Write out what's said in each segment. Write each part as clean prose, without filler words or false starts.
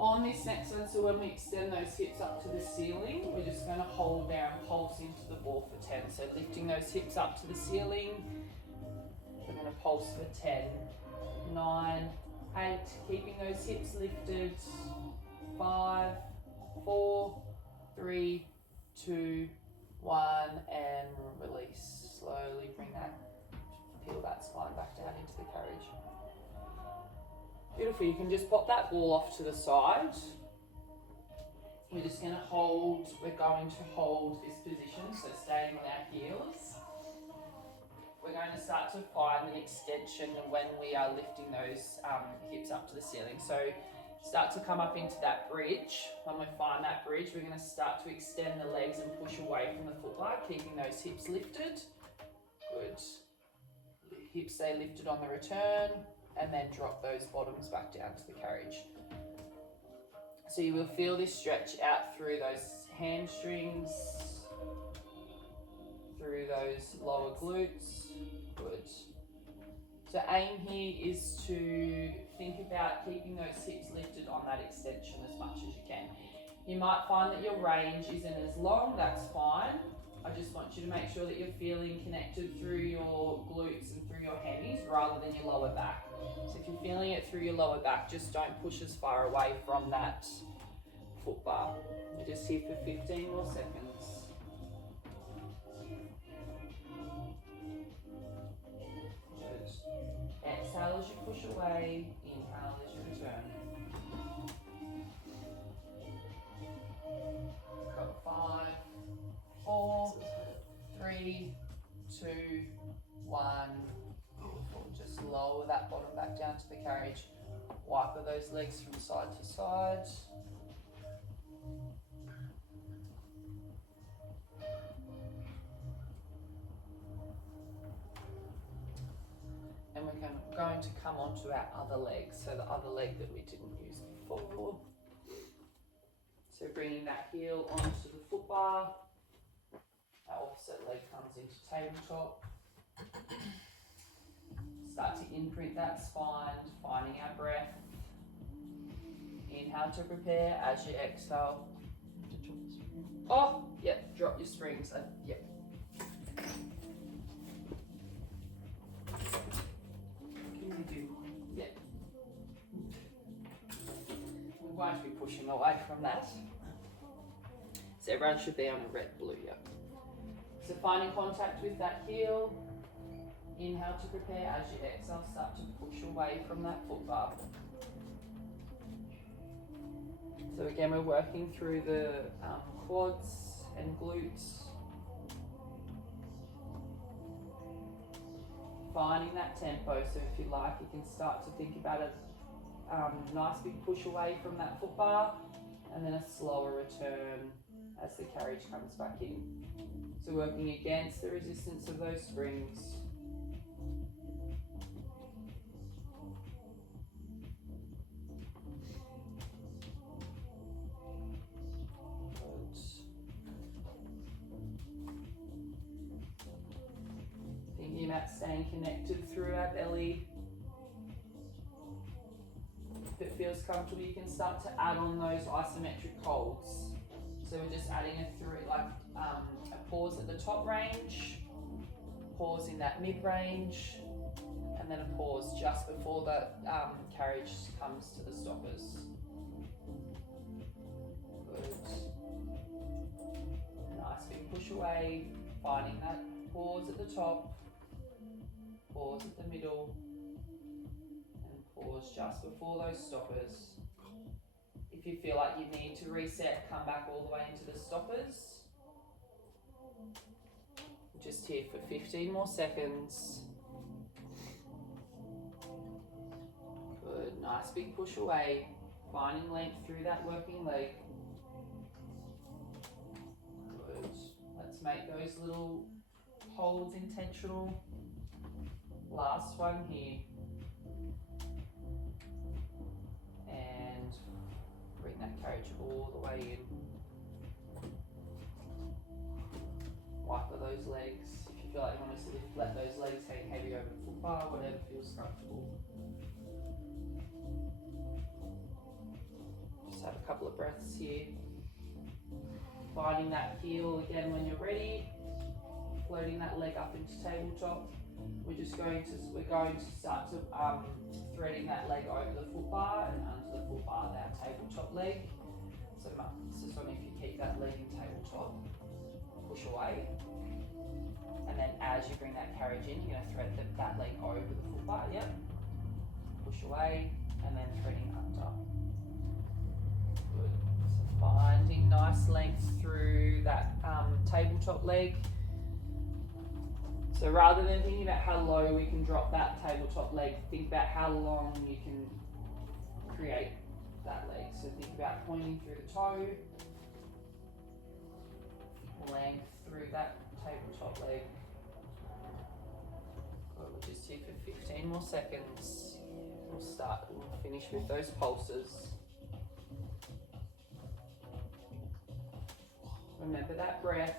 On this next one, so when we extend those hips up to the ceiling, we're just going to hold down, pulse into the ball for 10. So lifting those hips up to the ceiling, we're going to pulse for 10, 9, 8, keeping those hips lifted, 5, 4, 3, 2, 1, and release. Slowly bring that, peel that spine back down into the carriage. Beautiful, you can just pop that ball off to the side. We're just going to hold, we're going to hold this position, so staying on our heels. We're going to start to find an extension when we are lifting those hips up to the ceiling. So start to come up into that bridge. When we find that bridge, we're going to start to extend the legs and push away from the footbar, keeping those hips lifted. Good. Hips stay lifted on the return, and then drop those bottoms back down to the carriage. So you will feel this stretch out through those hamstrings, through those lower glutes. Good. So aim here is to think about keeping those hips lifted on that extension as much as you can. You might find that your range isn't as long, that's fine. I just want you to make sure that you're feeling connected through your glutes and through your hammies rather than your lower back. So if you're feeling it through your lower back, just don't push as far away from that foot bar. You're just here for 15 more seconds. Good. Exhale as you push away, inhale as you return. Got 5, 4, 3, 2, 1. Beautiful. Just lower that bottom back down to the carriage. Wipe those legs from side to side. And we're going to come onto our other leg, so the other leg that we didn't use before. So bringing that heel onto the foot bar. Our opposite leg comes into tabletop. Start to imprint that spine, finding our breath. Inhale to prepare as you exhale. Oh, yep, drop your springs. Yep. Yep. We won't be pushing away from that. So everyone should be on a red, blue, yep. So finding contact with that heel. Inhale to prepare as you exhale, start to push away from that foot bar. So again, we're working through the quads and glutes. Finding that tempo, so if you like, you can start to think about a nice big push away from that foot bar, and then a slower return as the carriage comes back in. So working against the resistance of those springs. Thinking about staying connected through our belly. If it feels comfortable, you can start to add on those isometric holds. So we're just adding a pause at the top range, pause in that mid range, and then a pause just before the carriage comes to the stoppers. Good. Nice big push away, finding that pause at the top, pause at the middle, and pause just before those stoppers. If you feel like you need to reset, come back all the way into the stoppers. Just here for 15 more seconds. Good, nice big push away, finding length through that working leg. Good, let's make those little holds intentional. Last one here. And bring that carriage all the way in. Wipe those legs. If you feel like you want to let those legs hang heavy over the foot bar, whatever feels comfortable. couple of breaths here. Finding that heel again when you're ready. Floating that leg up into tabletop. We're going to start to threading that leg over the foot bar and under the foot bar, that tabletop leg. So it's just on if you keep that leg in tabletop, push away. And then as you bring that carriage in, you're going to thread that leg over the foot bar, yep. Push away and then threading under. Good. So finding nice length through that tabletop leg. So rather than thinking about how low we can drop that tabletop leg, think about how long you can create that leg. So think about pointing through the toe, length through that tabletop leg. Good, we'll just here for 15 more seconds. We'll finish with those pulses. Remember that breath.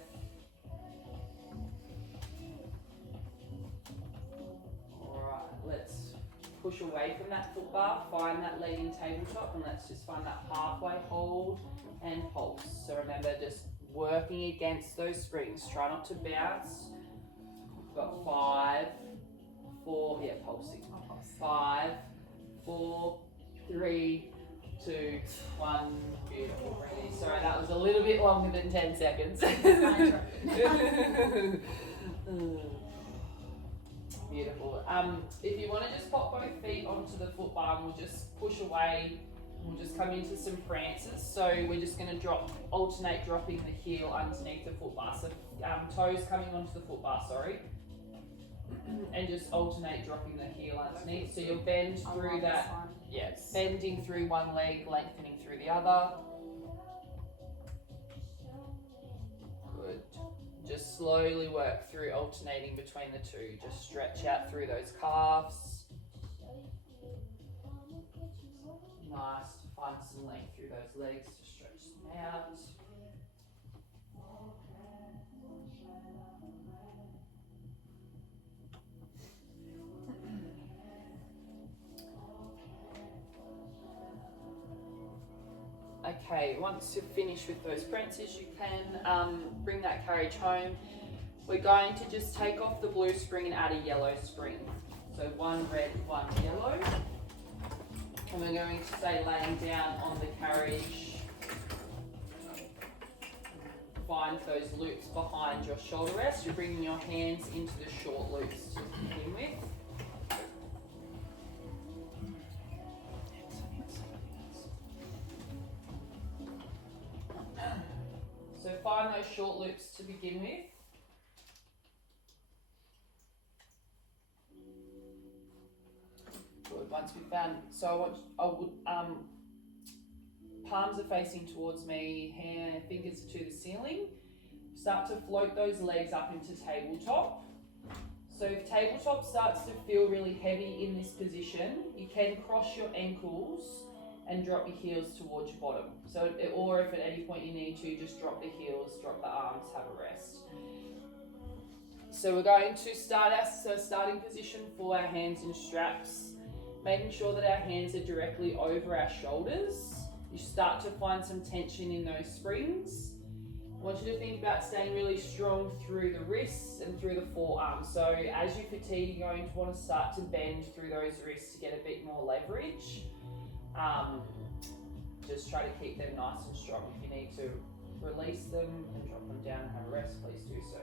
Let's push away from that foot bar, find that leg in tabletop, and let's just find that halfway hold and pulse. So remember, just working against those springs. Try not to bounce. We've got 5, 4, pulsing. 5, 4, 3, 2, 1. Beautiful. Ready. Sorry, that was a little bit longer than 10 seconds. Beautiful. If you want to just pop both feet onto the foot bar, and we'll just push away. We'll just come into some prances. So we're just going to alternate dropping the heel underneath the foot bar. So toes coming onto the foot bar, sorry. And just alternate dropping the heel underneath. So you'll bend through that. Yes. Bending through one leg, lengthening through the other. Good. Just slowly work through alternating between the two. Just stretch out through those calves. Nice to find some length through those legs to stretch them out. Okay, once you're finished with those prances, you can bring that carriage home. We're going to just take off the blue spring and add a yellow spring. So one red, one yellow. And we're going to stay laying down on the carriage. Find those loops behind your shoulder rest. You're bringing your hands into the short loops to begin with. So find those short loops to begin with. Good. Once we've found, so palms are facing towards me, fingers to the ceiling. Start to float those legs up into tabletop. So if tabletop starts to feel really heavy in this position, you can cross your ankles and drop your heels towards your bottom. So, or if at any point you need to, just drop the heels, drop the arms, have a rest. So we're going to start our starting position for our hands in straps, making sure that our hands are directly over our shoulders. You start to find some tension in those springs. I want you to think about staying really strong through the wrists and through the forearms. So as you fatigue, you're going to want to start to bend through those wrists to get a bit more leverage. Just try to keep them nice and strong. If you need to release them and drop them down and have a rest, please do so.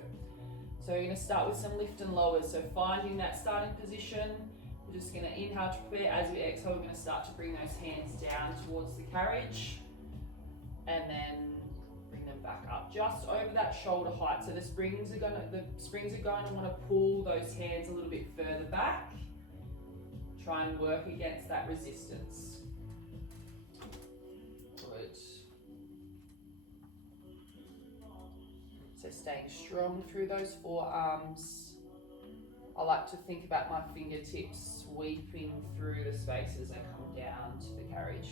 So you're going to start with some lift and lowers. So finding that starting position, we're just going to inhale to prepare. As we exhale, we're going to start to bring those hands down towards the carriage and then bring them back up just over that shoulder height. So the springs are going to want to pull those hands a little bit further back. Try and work against that resistance. Good. So staying strong through those forearms. I like to think about my fingertips sweeping through the space as I come down to the carriage.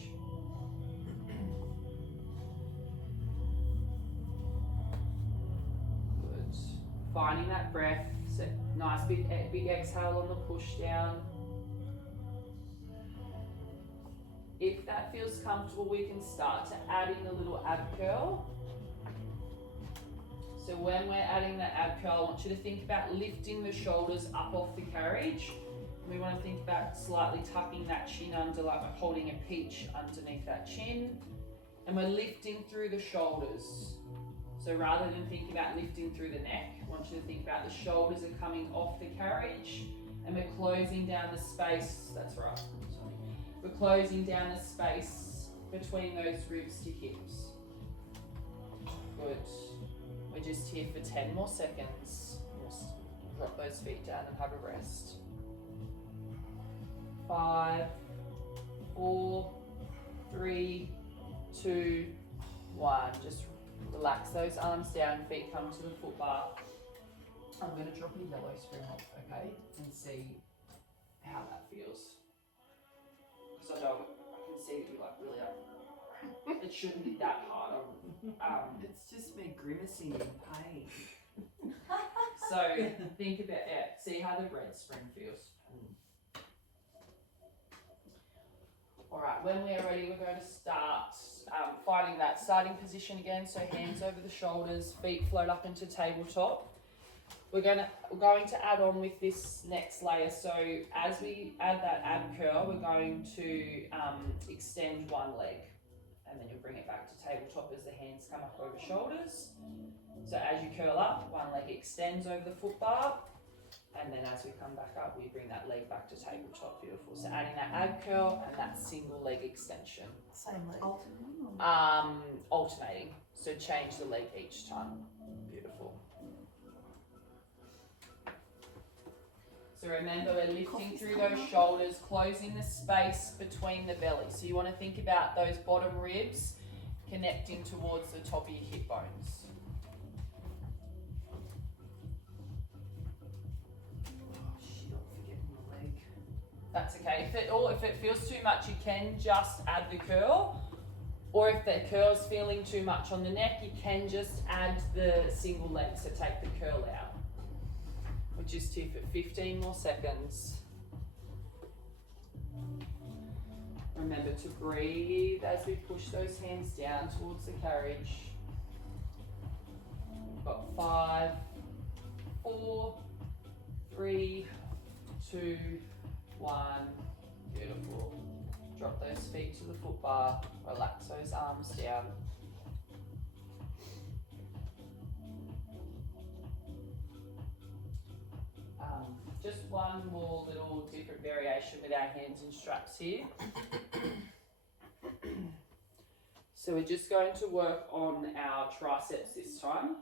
Good. Finding that breath. So nice big exhale on the push down. If that feels comfortable, we can start to add in a little ab curl. So when we're adding that ab curl, I want you to think about lifting the shoulders up off the carriage. We want to think about slightly tucking that chin under, like we're holding a peach underneath that chin. And we're lifting through the shoulders. So rather than thinking about lifting through the neck, I want you to think about the shoulders are coming off the carriage and we're closing down the space, that's right, sorry. We're closing down the space between those ribs to hips. Good. We're just here for 10 more seconds. Just drop those feet down and have a rest. 5, 4, 3, 2, 1. Just relax those arms down, feet come to the foot bar. I'm going to drop a yellow spring off, okay, and see how that feels. Because I can see that you like really are. It shouldn't be that hard. It's just me grimacing in pain. So think about it. See how the red spring feels. All right, when we're ready, we're going to start finding that starting position again. So hands over the shoulders, feet float up into tabletop. We're going to add on with this next layer. So as we add that ab curl, we're going to extend one leg. And then you'll bring it back to tabletop as the hands come up over shoulders. So as you curl up, one leg extends over the foot bar. And then as we come back up, we bring that leg back to tabletop. Beautiful. So adding that ab curl and that single leg extension. Same leg. Alternating. So change the leg each time. Beautiful. So remember, we're lifting through those shoulders, closing the space between the belly. So you want to think about those bottom ribs connecting towards the top of your hip bones. That's okay. If it feels too much, you can just add the curl. Or if the curl's feeling too much on the neck, you can just add the single leg. So take the curl out. We're just here for 15 more seconds. Remember to breathe as we push those hands down towards the carriage. We've got 5, 4, 3, 2, 1. Beautiful. Drop those feet to the foot bar. Relax those arms down. Just one more little different variation with our hands and straps here. So we're just going to work on our triceps this time.